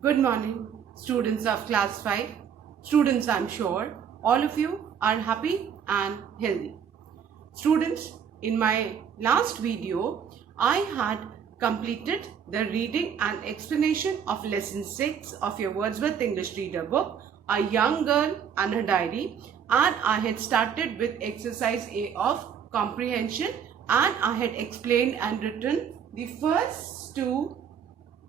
Good morning, students of class 5. Students, I'm sure all of you are happy and healthy. Students, in my last video, I had completed the reading and explanation of lesson 6 of your Wordsworth English Reader book, A Young Girl and Her Diary, and I had started with exercise A of comprehension, and I had explained and written the first two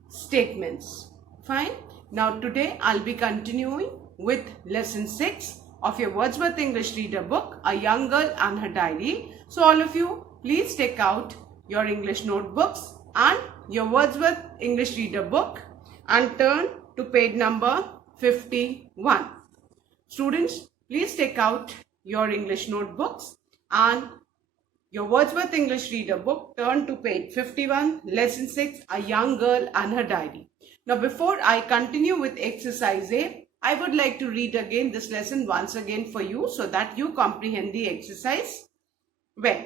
statements. Fine. Now today I'll be continuing with lesson 6 of your Wordsworth English Reader book, A Young Girl and Her Diary. So all of you, please take out your English notebooks and your Wordsworth English Reader book and turn to page number 51. Students, please take out your English notebooks and your Wordsworth English Reader book, turn to page 51, lesson 6, A Young Girl and Her Diary. Now before I continue with exercise A, I would like to read again this lesson once again for you so that you comprehend the exercise well.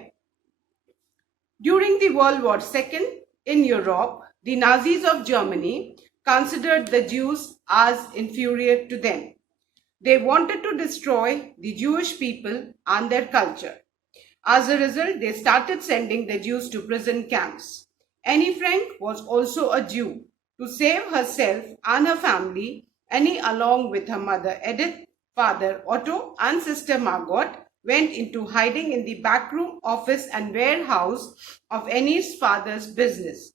During the World War II in Europe, the Nazis of Germany considered the Jews as inferior to them. They wanted to destroy the Jewish people and their culture. As a result, they started sending the Jews to prison camps. Annie Frank was also a Jew. To save herself and her family, Annie, along with her mother Edith, father Otto, and sister Margot, went into hiding in the backroom office and warehouse of Annie's father's business.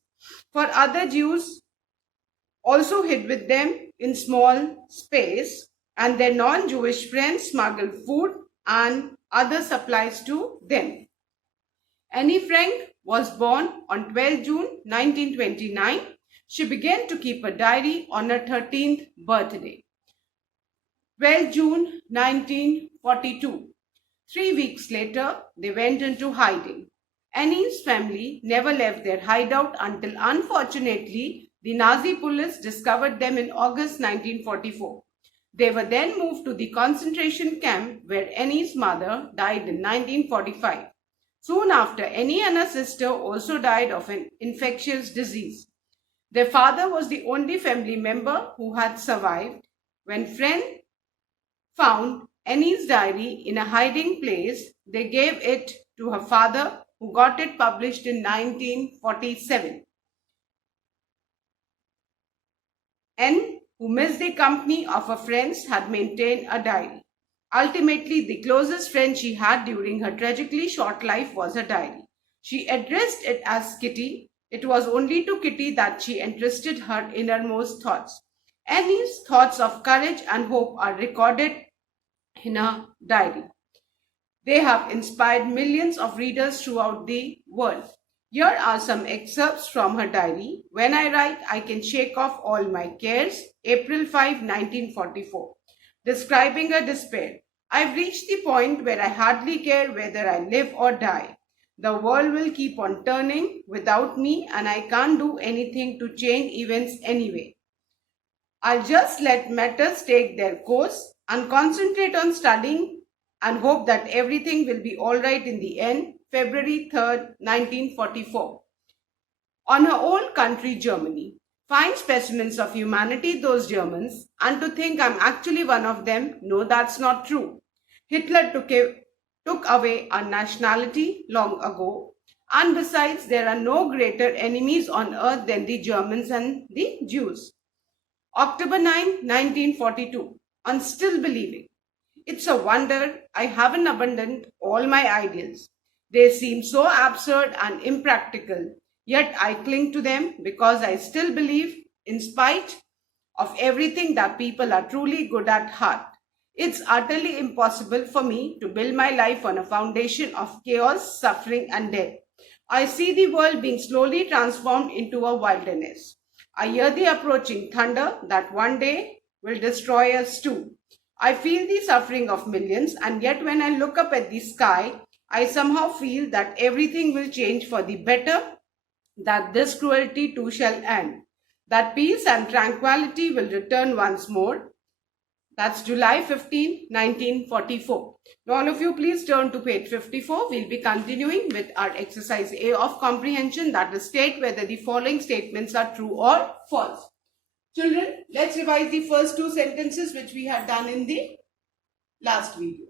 For other Jews also hid with them in small space, and their non-Jewish friends smuggled food and other supplies to them. Annie Frank was born on 12 June 1929. She began to keep a diary on her 13th birthday. 12 June 1942. 3 weeks later, they went into hiding. Annie's family never left their hideout until, unfortunately, the Nazi police discovered them in August 1944. They were then moved to the concentration camp where Annie's mother died in 1945. Soon after, Annie and her sister also died of an infectious disease. Their father was the only family member who had survived. When friends found Annie's diary in a hiding place, they gave it to her father, who got it published in 1947. Anne, who missed the company of her friends, had maintained a diary. Ultimately, the closest friend she had during her tragically short life was her diary. She addressed it as Kitty. It was only to Kitty that she entrusted her innermost thoughts. Annie's thoughts of courage and hope are recorded in her diary. They have inspired millions of readers throughout the world. Here are some excerpts from her diary. When I write, I can shake off all my cares. April 5, 1944. Describing her despair. I've reached the point where I hardly care whether I live or die. The world will keep on turning without me, and I can't do anything to change events anyway. I'll just let matters take their course and concentrate on studying and hope that everything will be all right in the end. February 3rd, 1944. On her own country, Germany. Fine specimens of humanity, those Germans, and to think I'm actually one of them. No, that's not true. Hitler took away our nationality long ago, and besides, there are no greater enemies on earth than the Germans and the Jews. October 9, 1942. On still believing. It's a wonder I haven't abandoned all my ideals. They seem so absurd and impractical, yet I cling to them because I still believe, in spite of everything, that people are truly good at heart. It's utterly impossible for me to build my life on a foundation of chaos, suffering, and death. I see the world being slowly transformed into a wilderness. I hear the approaching thunder that one day will destroy us too. I feel the suffering of millions, and yet when I look up at the sky, I somehow feel that everything will change for the better, that this cruelty too shall end, that peace and tranquility will return once more. That's July 15, 1944. Now all of you please turn to page 54. We'll be continuing with our exercise A of comprehension, that is state whether the following statements are true or false. Children, let's revise the first two sentences which we had done in the last video.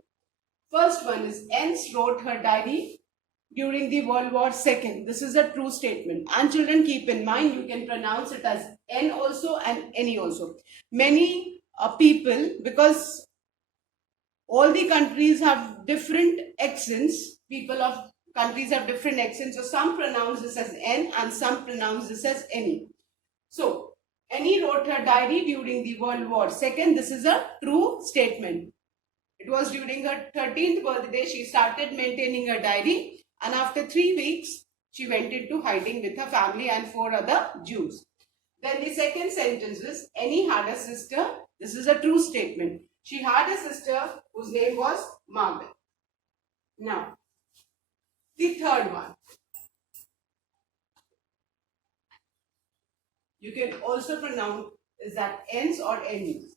First one is Anne wrote her diary during the World War II. This is a true statement. And children, keep in mind, you can pronounce it as N also and any also. Many people, because all the countries have different accents, people of countries have different accents, so some pronounce this as N and some pronounce this as any. So, Annie wrote her diary during the World War II. This is a true statement. It was during her 13th birthday she started maintaining a diary, and after 3 weeks she went into hiding with her family and 4 other Jews. Then the second sentence is Annie had a sister. This is a true statement. She had a sister whose name was Margaret. Now, the third one. You can also pronounce is that N's or Annie's.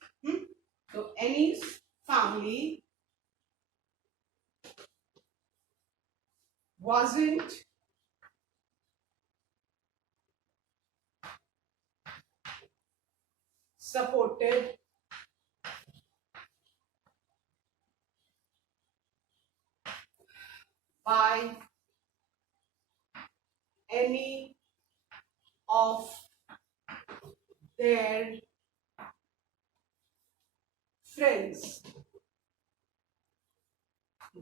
So Annie's family wasn't supported by any of their friends.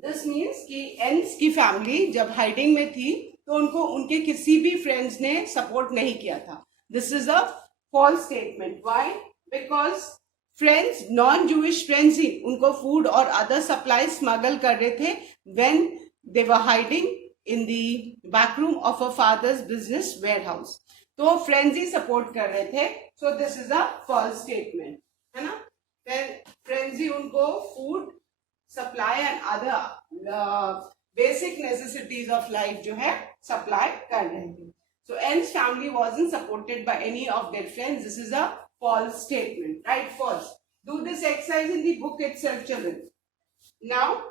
This means कि एंस की family जब hiding में थी तो उनको उनके किसी भी फ्रेंड्स ने सपोर्ट नहीं किया था. This is a false statement. Why? Because friends, non Jewish friends ही उनको फूड और अदर सप्लाई स्मगल कर रहे थे when they were hiding in the back room of a father's business warehouse. तो फ्रेंड्स ही सपोर्ट कर रहे थे. So this is a false statement, है ना. फ्रेंड्स ही उनको food supply and other basic necessities of life जो है सप्लाई कर रहे थे. So N's family wasn't supported by any of their friends. This is a false statement. Right? False. Do this exercise in the book itself, children. Now,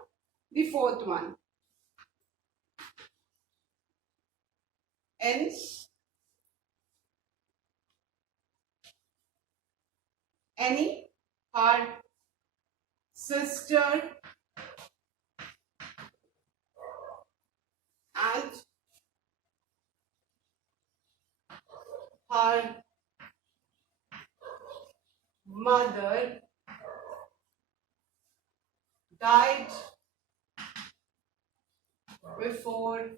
the fourth one. N's Annie, her sister and her mother died before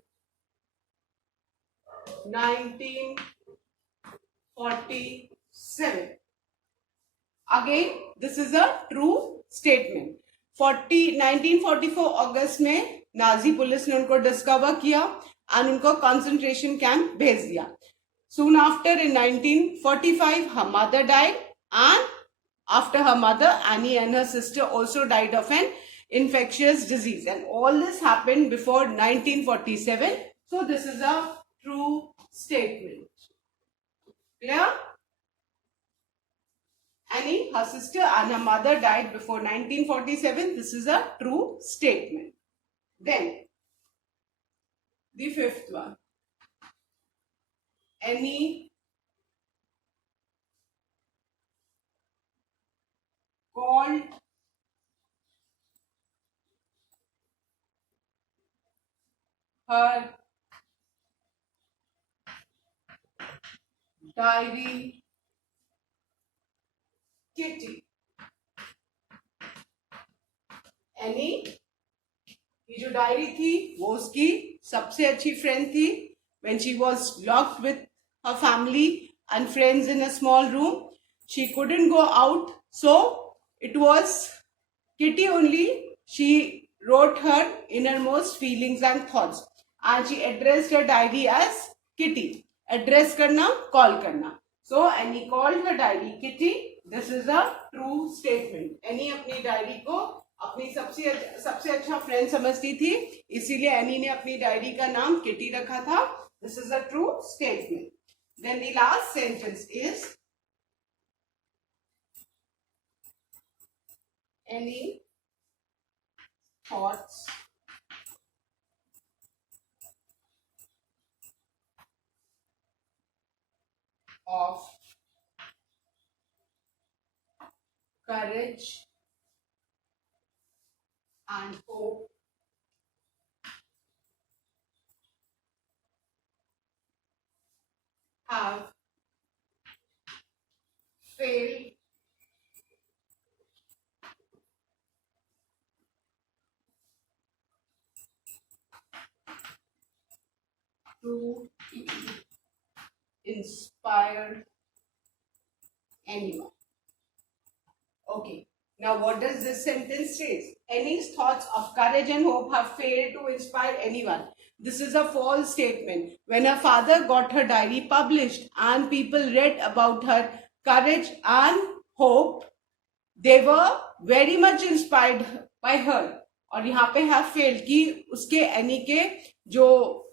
1947. Again, this is a true statement. 1944 अगस्त में Nazi police ने उनको discover किया और उनको concentration camp भेज दिया. Soon after, in 1945, her mother died, and after her mother, Annie and her sister also died of an infectious disease. And all this happened before 1947. So this is a true statement. Clear? Annie, her sister and her mother died before 1947. This is a true statement. Then, the fifth one. Annie called her diary Kitty. Annie की जो diary थी वो उसकी सबसे अच्छी friend थी. When she was locked with her family and friends in a small room, she couldn't go out. So it was Kitty only. She wrote her innermost feelings and thoughts, and she addressed her diary as Kitty. Address करना, call करना. So Annie called her diary Kitty. This is a true statement. Annie अपनी diary को अपनी सबसे अच्छा friend समझती थी, इसीलिए एनी ने अपनी डायरी का नाम किटी रखा था. This is a true statement. Then the last sentence is any thoughts of courage and hope have failed to inspire anyone. Okay. Now, what does this sentence say? Any thoughts of courage and hope have failed to inspire anyone. This is a false statement. When her father got her diary published and people read about her courage and hope, they were very much inspired by her. और यहाँ पे have failed कि उसके any के जो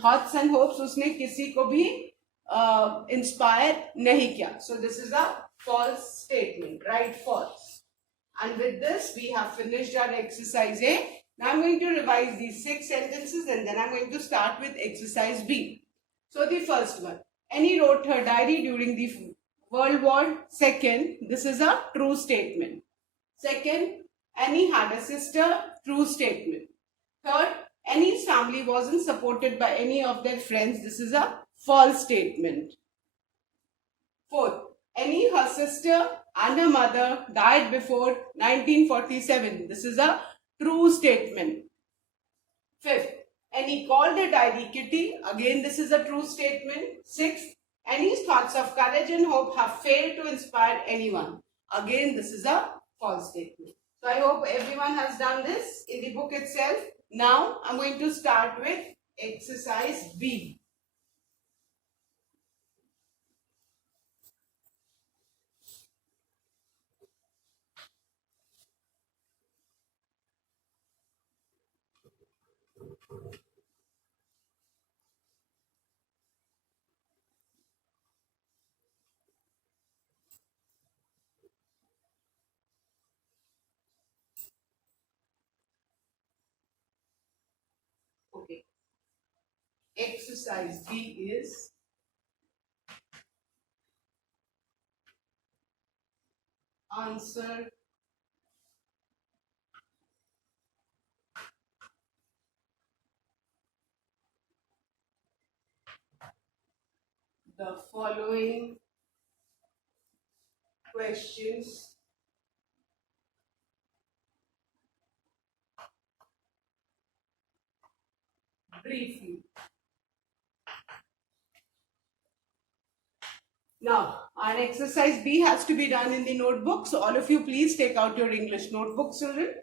thoughts and hopes उसने किसी को भी inspire नहीं किया. So this is a false statement, right? False. And with this, we have finished our exercise A. Now I'm going to revise these 6 sentences and then I'm going to start with exercise B. So the first one, Annie wrote her diary during the World War II. This is a true statement. Second, Annie had a sister. True statement. Third, Annie's family wasn't supported by any of their friends. This is a false statement. Fourth, Annie, her sister and her mother died before 1947. This is a true statement. Fifth, Annie called her diary Kitty. Again, this is a true statement. Sixth, Annie's thoughts of courage and hope have failed to inspire anyone. Again, this is a false statement. So I hope everyone has done this in the book itself. Now, I'm going to start with exercise B. Okay. Exercise B is answer the following questions briefly. Now, our exercise B has to be done in the notebook. So, all of you please take out your English notebook, children.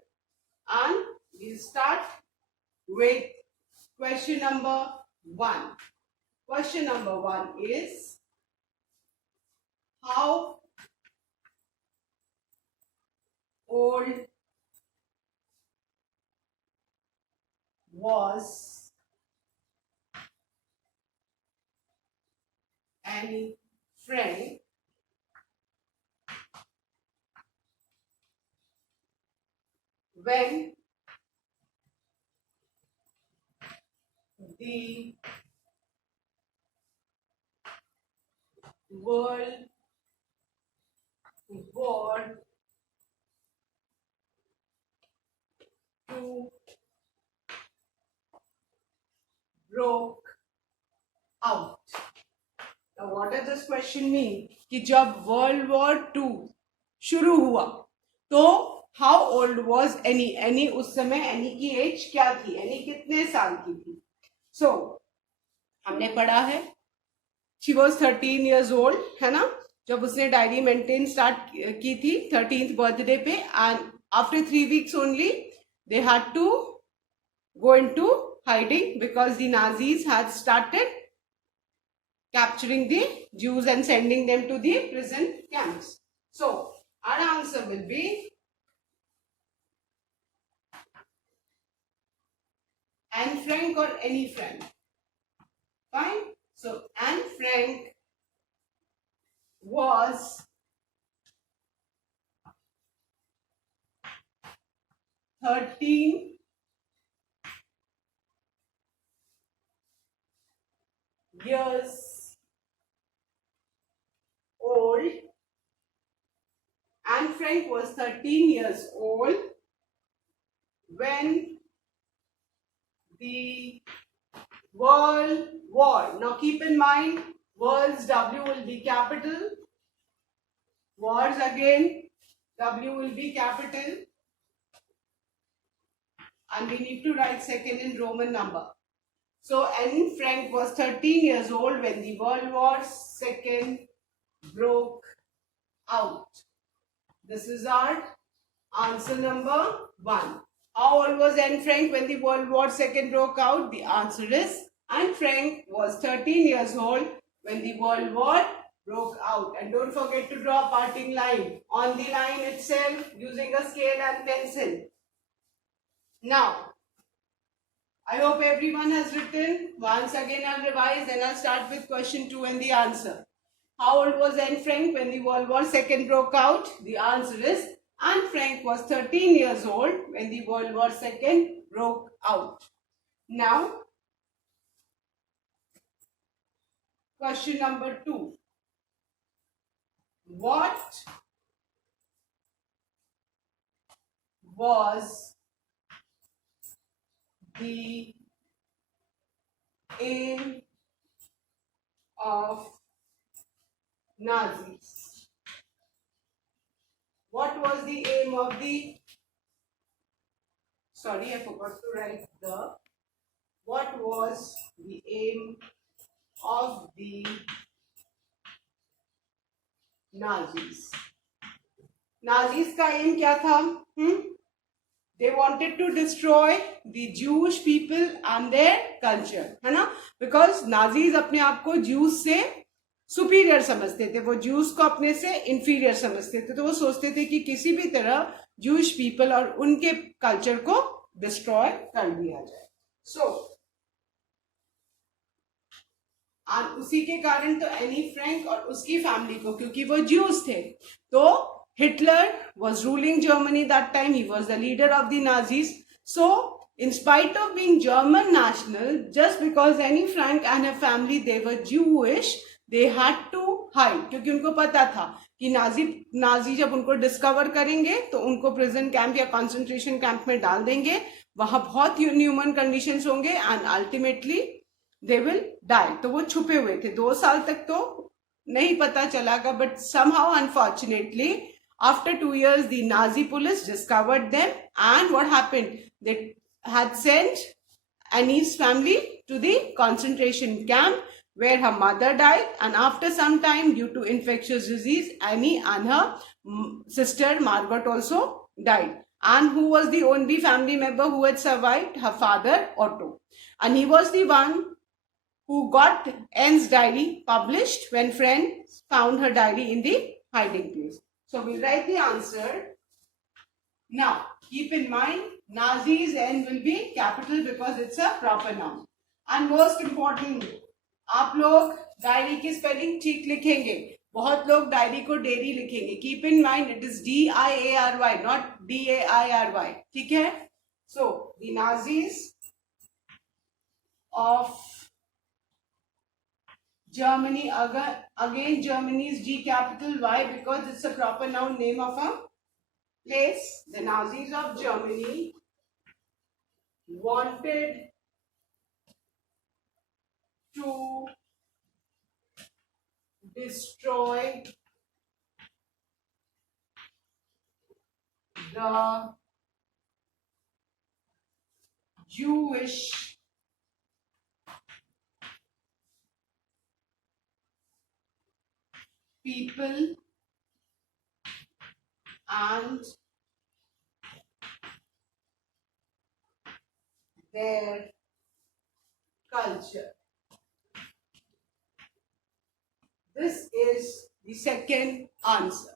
And we'll start with question number 1. Question number 1 is, how old was Annie Frank when the World War II broke out. Now, what does this question mean? कि जब World War II शुरू हुआ, तो how old was Annie? Annie उस समय Annie की as क्या थी? Annie कितने साल की थी? So, हमने पढ़ा है, she was 13 years old, है ना? जब उसने डायरी मेंटेन स्टार्ट की थी 13th बर्थडे पे, and after 3 weeks only they had to go into hiding because the Nazis had started capturing the Jews and sending them to the prison camps. So, our answer will be Anne Frank or Annie Frank. Fine. So, Anne Frank was 13 years old Anne Frank was 13 years old when the World War. Now keep in mind, world's W will be capital. Wars again, W will be capital. And we need to write second in Roman number. So Anne Frank was 13 years old when the World War II broke out. This is our answer number 1. How old was Anne Frank when the World War II broke out? The answer is Anne Frank was 13 years old when the World War broke out. And don't forget to draw a parting line on the line itself using a scale and pencil. Now, I hope everyone has written. Once again, I'll revise and I'll start with question 2 and the answer. How old was Anne Frank when the World War II broke out? The answer is Anne Frank was 13 years old when the World War II broke out. Now, question number 2. What was the aim of Nazis? What was the aim of the, sorry, I forgot to write the, what was the aim of the Nazis? Nazis का aim क्या था? They wanted to destroy the Jewish people and their culture, है ना? Because Nazis अपने आप को Jews से superior समझते थे, वो ज्यूस को अपने से इंफीरियर समझते थे, तो वो सोचते थे कि किसी भी तरह ज्यूश पीपल और उनके कल्चर को डिस्ट्रॉय कर दिया जाए. सो उसी के कारण तो एनी फ्रैंक और उसकी फैमिली को, क्योंकि वो ज्यूस थे, तो Hitler was ruling Germany that time. He was the leader of the Nazis. So in spite of being German national, just because Anne Frank and her family, they were Jewish, they had to hide, क्योंकि उनको पता था कि Nazi जब उनको discover करेंगे तो उनको प्रिजन कैंप या कॉन्सेंट्रेशन कैंप में डाल देंगे, वहां बहुत ह्यूमन कंडीशंस होंगे and ultimately they will die. तो वो छुपे हुए थे 2 साल तक, तो नहीं पता चलागा, but somehow unfortunately after 2 years the Nazi police discovered them, and what happened, they had sent Annie's family to the concentration camp where her mother died, and after some time due to infectious disease, Annie and her sister Margot also died. And who was the only family member who had survived? Her father Otto, and he was the one who got Anne's diary published when friends found her diary in the hiding place. So we'll write the answer. Now keep in mind, Nazis N will be capital because it's a proper noun. And most important, आप लोग diary की spelling ठीक लिखेंगे. बहुत लोग diary को dairy लिखेंगे. Keep in mind it is DIARY, not DAIRY. ठीक है? So the Nazis of Germany, again Germany's G capital. Why? Because it's a proper noun, name of a place. The Nazis of Germany wanted to destroy the Jewish people and their culture. This is the second answer.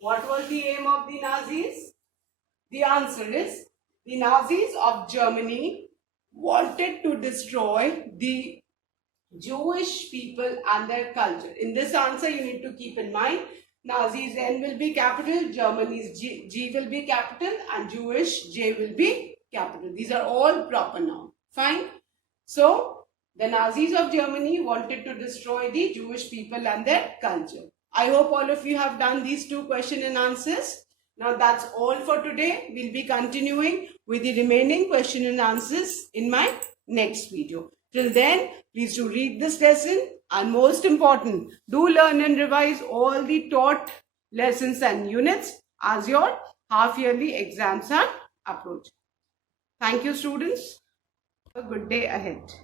What was the aim of the Nazis? The answer is the Nazis of Germany wanted to destroy the Jewish people and their culture. In this answer, you need to keep in mind, Nazis N will be capital, Germany's G will be capital, and Jewish J will be capital. These are all proper nouns. Fine. So, the Nazis of Germany wanted to destroy the Jewish people and their culture. I hope all of you have done these 2 question and answers. Now that's all for today. We'll be continuing with the remaining question and answers in my next video. Till then, please do read this lesson, and most important, do learn and revise all the taught lessons and units as your half-yearly exams are approaching. Thank you, students. Have a good day ahead.